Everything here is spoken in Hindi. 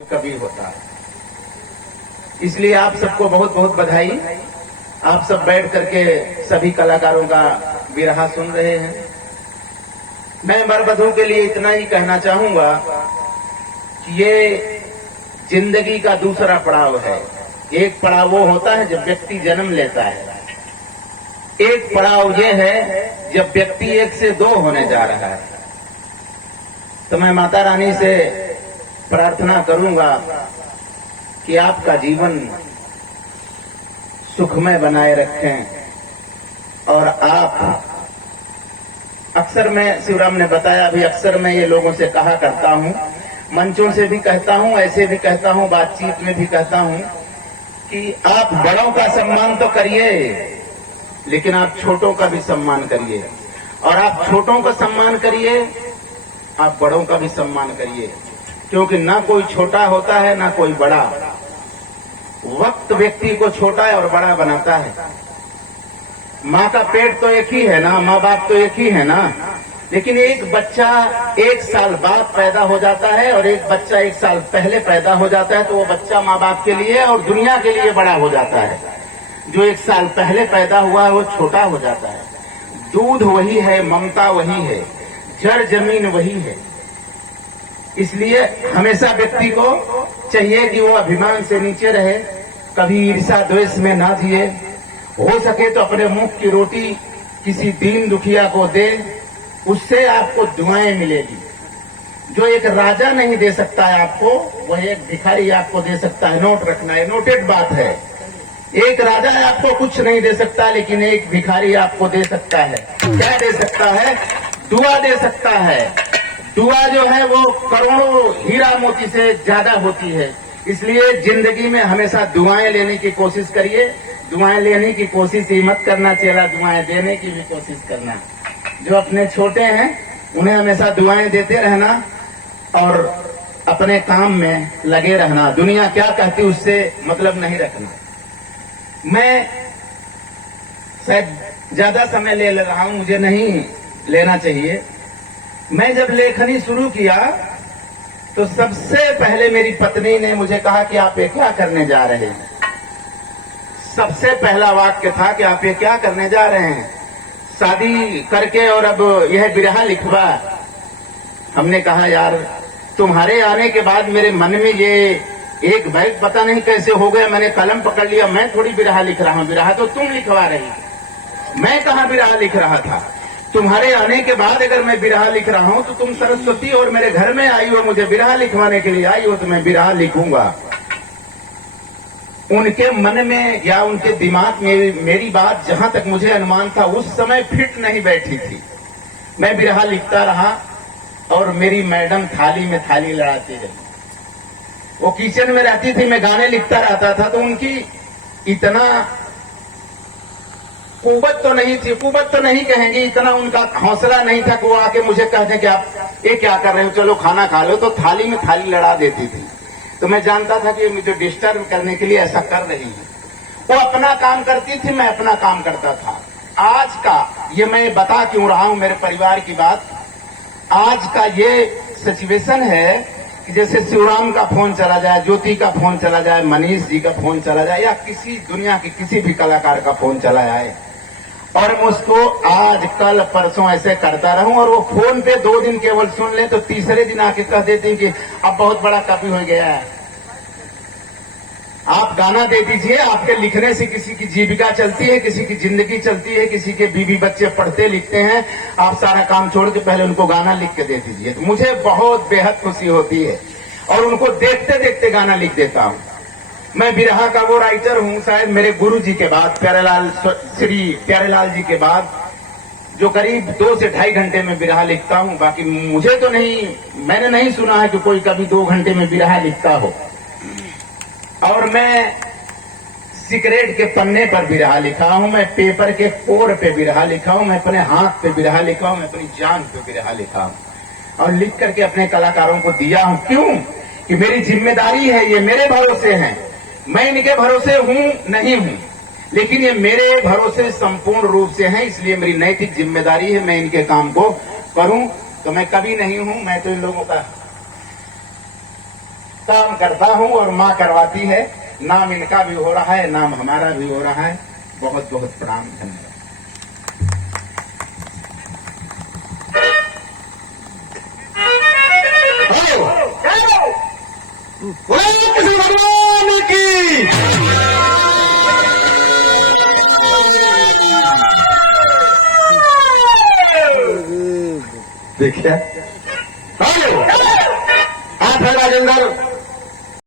कभी होता है। इसलिए आप सबको बहुत बहुत बधाई। आप सब बैठ करके सभी कलाकारों का विरहा सुन रहे हैं। मैं वर-वधू के लिए इतना ही कहना चाहूंगा कि ये जिंदगी का दूसरा पड़ाव है। एक पड़ाव वो होता है जब व्यक्ति जन्म लेता है, एक पड़ाव ये है जब व्यक्ति एक से दो होने जा रहा है। तो मैं माता रानी से प्रार्थना करूंगा कि आपका जीवन सुखमय बनाए रखें। और आप अक्सर, मैं शिवराम ने बताया अभी, अक्सर मैं ये लोगों से कहा करता हूं, मंचों से भी कहता हूं, ऐसे भी कहता हूं, बातचीत में भी कहता हूं कि आप बड़ों का सम्मान तो करिए, लेकिन आप छोटों का भी सम्मान करिए। और आप छोटों का सम्मान करिए, आप बड़ों का भी सम्मान करिए, क्योंकि ना कोई छोटा होता है ना कोई बड़ा। वक्त व्यक्ति को छोटा और बड़ा बनाता है। माँ का पेट तो एक ही है ना, माँ बाप तो एक ही है ना, लेकिन एक बच्चा 1 साल बाद पैदा हो जाता है और एक बच्चा 1 साल पहले पैदा हो जाता है, तो वो बच्चा माँ बाप के लिए और दुनिया के लिए बड़ा हो जाता है। जो 1 साल पहले पैदा हुआ है वो छोटा हो जाता है। दूध वही है, ममता वही है, जड़ जमीन वही है। इसलिए हमेशा व्यक्ति को चाहिए कि वो अभिमान से नीचे रहे, कभी ईर्ष्या द्वेष में ना जिए। हो सके तो अपने मुख की रोटी किसी दीन दुखिया को दे, उससे आपको दुआएं मिलेगी। जो एक राजा नहीं दे सकता है आपको, वह एक भिखारी आपको दे सकता है। नोट रखना है, नोटेड बात है। एक राजा आपको कुछ नहीं दे सकता, लेकिन एक भिखारी आपको दे सकता है। क्या दे सकता है? दुआ दे सकता है। दुआ जो है वो करोड़ों हीरा मोती से ज्यादा होती है। इसलिए जिंदगी में हमेशा दुआएं लेने की कोशिश करिए। दुआएं लेने की कोशिश ही मत करना, चेला दुआएं देने की भी कोशिश करना। जो अपने छोटे हैं उन्हें हमेशा दुआएं देते रहना और अपने काम में लगे रहना। दुनिया क्या कहती उससे मतलब नहीं रखना। मैं शायद ज्यादा समय ले रहा हूं, मुझे नहीं लेना चाहिए। मैं जब लेखनी शुरू किया तो सबसे पहले मेरी पत्नी ने मुझे कहा कि आप ये क्या करने जा रहे हैं। सबसे पहला वाक्य था कि आप ये क्या करने जा रहे हैं, शादी करके और अब यह बिरहा लिखवा। हमने कहा यार, तुम्हारे आने के बाद मेरे मन में ये एक बैग पता नहीं कैसे हो गया, मैंने कलम पकड़ लिया। मैं थोड़ी बिरहा लिख रहा हूं, बिरहा तो तुम लिखवा रही, मैं कहां बिरहा लिख रहा था। तुम्हारे आने के बाद अगर मैं बिरहा लिख रहा हूं तो तुम सरस्वती और मेरे घर में आई हो, मुझे बिरहा लिखवाने के लिए आई हो, तो मैं बिरहा लिखूंगा। उनके मन में या उनके दिमाग में मेरी बात, जहां तक मुझे अनुमान था, उस समय फिट नहीं बैठी थी। मैं बिरहा लिखता रहा और मेरी मैडम थाली में थाली लड़ाती रही। वो किचन में रहती थी, मैं गाने लिखता रहता था, तो उनकी इतना कुवत तो नहीं थी, कुवत तो नहीं कहेंगे, इतना उनका हौसला नहीं था कि वो आके मुझे कहते कि आप ये क्या कर रहे हो, चलो खाना खा लो। तो थाली में थाली लड़ा देती थी। तो मैं जानता था कि मुझे डिस्टर्ब करने के लिए ऐसा कर रही है। वो अपना काम करती थी, मैं अपना काम करता था। आज का ये मैं बता क्यों रहा हूं मेरे परिवार की बात, आज का ये सिचुएशन है कि जैसे शिवराम का फोन चला जाए, ज्योति का फोन चला जाए, मनीष जी का फोन चला जाए, या किसी दुनिया के किसी भी कलाकार का फोन चला जाए, और मैं उसको आज कल परसों ऐसे करता रहूं, और वो फोन पे 2 दिन केवल सुन ले तो तीसरे दिन आके कह देती कि अब बहुत बड़ा कवि हो गया है, आप गाना दे दीजिए। आपके लिखने से किसी की जीविका चलती है, किसी की जिंदगी चलती है, किसी के बीवी बच्चे पढ़ते लिखते हैं, आप सारा काम छोड़ के पहले उनको गाना लिख के दे दीजिए। तो मुझे बहुत बेहद खुशी होती है और उनको देखते देखते गाना लिख देता हूं। मैं बिरहा का वो राइटर हूं शायद मेरे गुरु जी के बाद, श्री प्यारेलाल जी के बाद, जो करीब 2 से ढाई घंटे में बिरहा लिखता हूं। बाकी मुझे तो नहीं, मैंने नहीं सुना है कि कोई कभी 2 घंटे में बिरहा लिखता हो। और मैं सिगरेट के पन्ने पर बिरहा लिखा हूं, मैं पेपर के कोर पे बिरहा लिखा हूं, मैं अपने हाथ पे बिरहा लिखा हूं, मैं अपनी जान पे बिरहा लिखा हूं और लिख करके अपने कलाकारों को दिया हूं। क्यों? कि मेरी जिम्मेदारी है, ये मेरे भरोसे हैं। मैं इनके भरोसे हूं नहीं हूं, लेकिन ये मेरे भरोसे संपूर्ण रूप से हैं, इसलिए मेरी नैतिक जिम्मेदारी है मैं इनके काम को करूं। तो मैं कभी नहीं हूं, मैं तो इन लोगों का काम करता हूँ और माँ करवाती है। नाम इनका भी हो रहा है, नाम हमारा भी हो रहा है। बहुत बहुत प्रणाम, धन्यवाद। कृष्ण भगवान की देखिए